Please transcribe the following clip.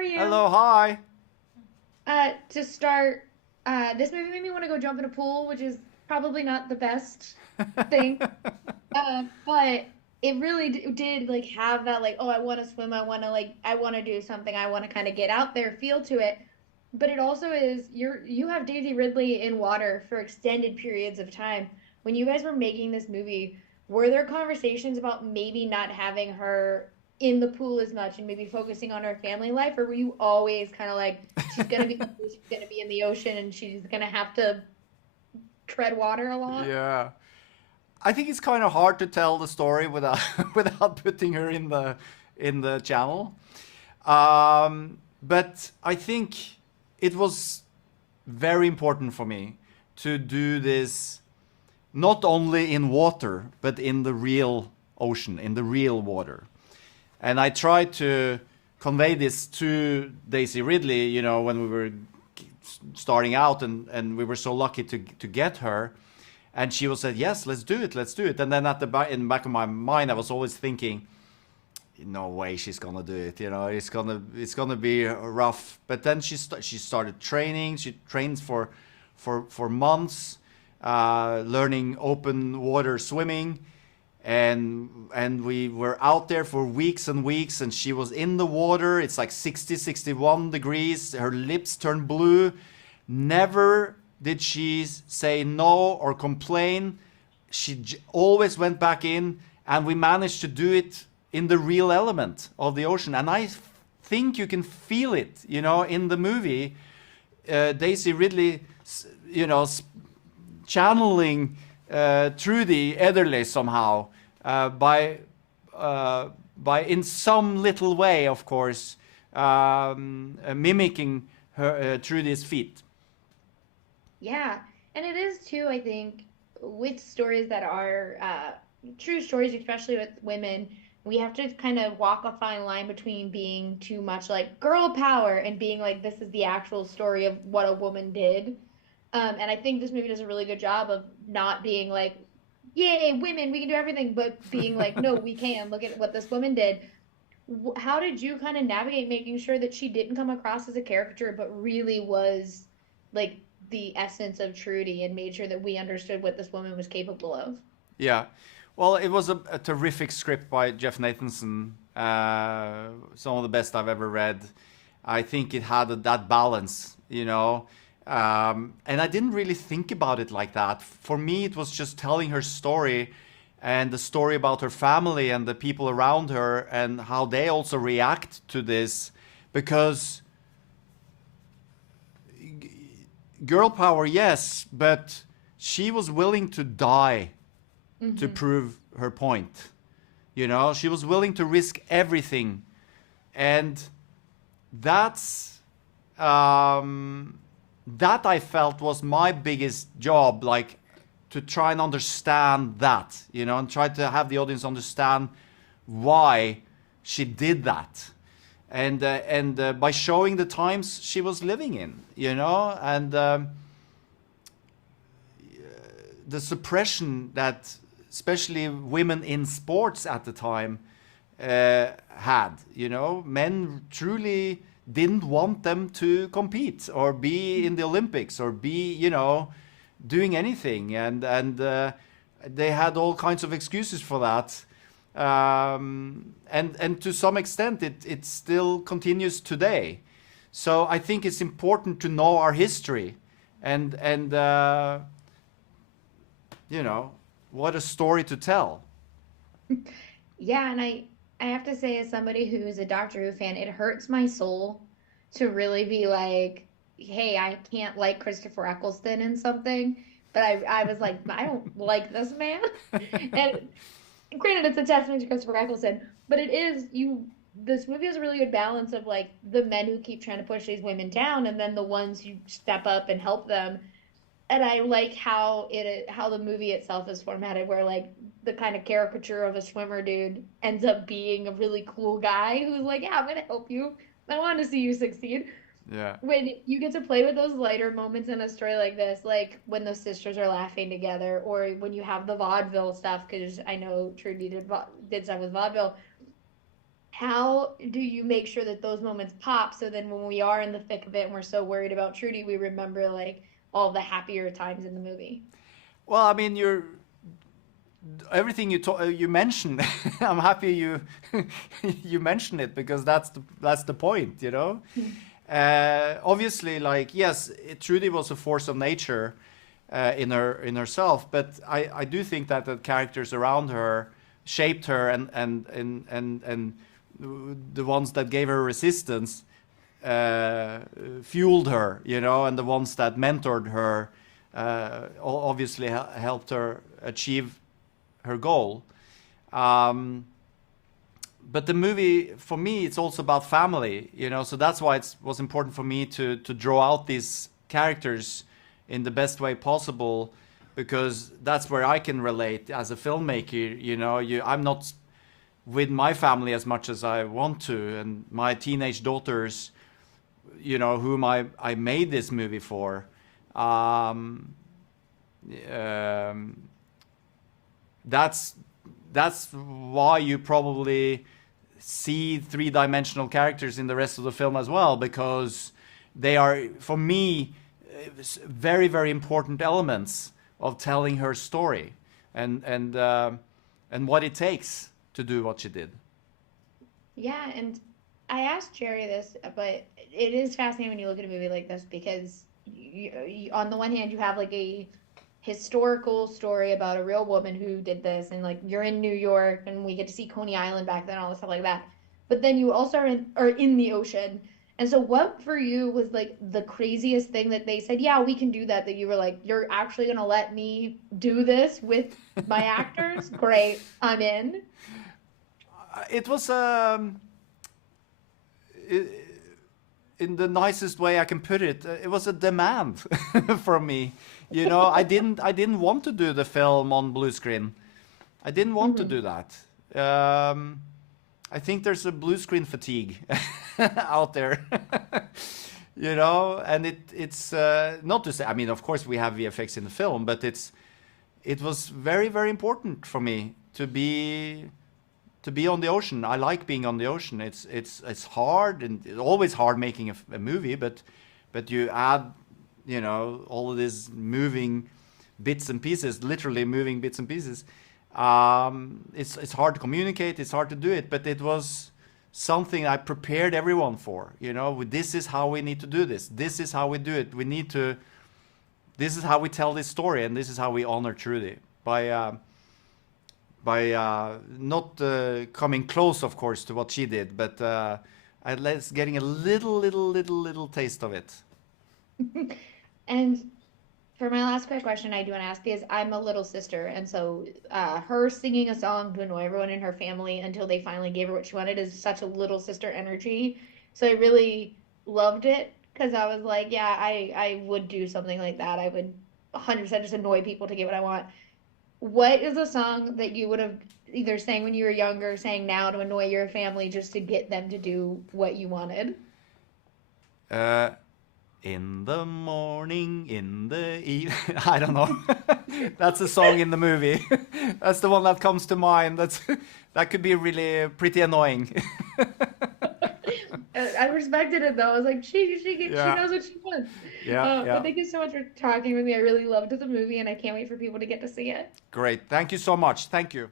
are you? Hello, hi. To start, this movie made me want to go jump in a pool, which is probably not the best thing. But it really did like have that like, oh, I want to swim, I want to do something, I want to kind of get out there, feel to it. But it also is you have Daisy Ridley in water for extended periods of time. When you guys were making this movie, were there conversations about maybe not having her in the pool as much and maybe focusing on her family life, or were you always kind of like she's gonna be in the ocean and she's gonna have to tread water a lot? Yeah. I think it's kind of hard to tell the story without without putting her in the channel. But I think it was very important for me to do this not only in water but in the real ocean, in the real water. And I tried to convey this to Daisy Ridley, when we were starting out, and we were so lucky to get her. And she was said, yes, let's do it, let's do it. And then in the back of my mind, I was always thinking, no way she's gonna do it. It's gonna be rough. But then she started training. She trains for months, learning open water swimming, and we were out there for weeks and weeks, and she was in the water. It's like 60, 61 degrees. Her lips turned blue. Never did she say no or complain. She always went back in, and we managed to do it in the real element of the ocean. And I think you can feel it, in the movie. Daisy Ridley, channeling Trudy Ederle somehow, by in some little way, of course, mimicking her Trudy's feet. Yeah, and it is too, I think, with stories that are true stories, especially with women, we have to kind of walk a fine line between being too much like girl power and being like, this is the actual story of what a woman did. And I think this movie does a really good job of not being like, yay, women, we can do everything, but being like, no, we can. Look at what this woman did. How did you kind of navigate making sure that she didn't come across as a caricature, but really was like the essence of Trudy and made sure that we understood what this woman was capable of? Yeah. Well, it was a terrific script by Jeff Nathanson. Some of the best I've ever read. I think it had that balance, and I didn't really think about it like that. For me, it was just telling her story and the story about her family and the people around her and how they also react to this. Because girl power, yes, but she was willing to die to Hmm. prove her point. She was willing to risk everything. And that's that I felt was my biggest job, like to try and understand that, and try to have the audience understand why she did that, and by showing the times she was living in, and the suppression that especially women in sports at the time had. Men truly didn't want them to compete or be in the Olympics or be, doing anything, and they had all kinds of excuses for that. And to some extent, it still continues today. So I think it's important to know our history, and you know, what a story to tell. Yeah, and I have to say, as somebody who is a Doctor Who fan, it hurts my soul to really be like, hey, I can't like Christopher Eccleston in something, but I was like, I don't like this man. And granted, it's a testament to Christopher Eccleston, but it is you. This movie has a really good balance of like the men who keep trying to push these women down, and then the ones who step up and help them. And I like how the movie itself is formatted, where like the kind of caricature of a swimmer dude ends up being a really cool guy who's like, yeah, I'm gonna help you. I want to see you succeed. Yeah. When you get to play with those lighter moments in a story like this, like when those sisters are laughing together, or when you have the vaudeville stuff, because I know Trudy did stuff with vaudeville. how do you make sure that those moments pop so then when we are in the thick of it and we're so worried about Trudy, we remember like all the happier times in the movie? Well, I mean, you're everything you mentioned. I'm happy you you mentioned it because that's the point, you know. Obviously, like yes, Trudy was a force of nature in herself, but I do think that the characters around her shaped her, and the ones that gave her resistance fueled her, you know, and the ones that mentored her obviously helped her achieve her goal. But the movie, for me, it's also about family, you know, so that's why it was important for me to draw out these characters in the best way possible, because that's where I can relate as a filmmaker, you know. I'm not with my family as much as I want to, and my teenage daughters, you know, whom I made this movie for. Um, um, that's why you probably see three-dimensional characters in the rest of the film as well, because they are, for me, very, very important elements of telling her story, and what it takes to do what she did. Yeah, and I asked Jerry this, but it is fascinating when you look at a movie like this because on the one hand, you have like a historical story about a real woman who did this, and like you're in New York, and we get to see Coney Island back then, all this stuff like that. But then you also are in the ocean. And so, what for you was like the craziest thing that they said, yeah, we can do that, that you were like, you're actually gonna let me do this with my actors? Great, I'm in. It was in the nicest way I can put it. It was a demand from me. You know, I didn't want to do the film on blue screen. I didn't want to Hmm. do that. I think there's a blue screen fatigue out there. You know, and it's not to say. I mean, of course, we have VFX in the film, but it was very, very important for me to be on the ocean. I like being on the ocean. It's hard, and it's always hard making a movie, but you add, you know, all of these moving bits and pieces, literally moving bits and pieces. It's hard to communicate. It's hard to do it, but it was something I prepared everyone for. You know, this is how we need to do this. This is how we do it. We need to. This is how we tell this story, and this is how we honor Trudy by not coming close, of course, to what she did, but at least getting a little taste of it. And for my last quick question, I do want to ask because I'm a little sister, and so her singing a song to annoy everyone in her family until they finally gave her what she wanted is such a little sister energy. So I really loved it because I was like, yeah, I would do something like that. I would 100% just annoy people to get what I want. What is a song that you would have either sang when you were younger, sang now to annoy your family just to get them to do what you wanted? Uh, in the morning, in the evening. I don't know. That's a song in the movie. That's the one that comes to mind. That could be really pretty annoying. I respected it though. I was like, she Yeah, knows what she wants. yeah, But yeah. thank you so much for talking with me. I really loved the movie, and I can't wait for people to get to see it. Great. Thank you so much. Thank you.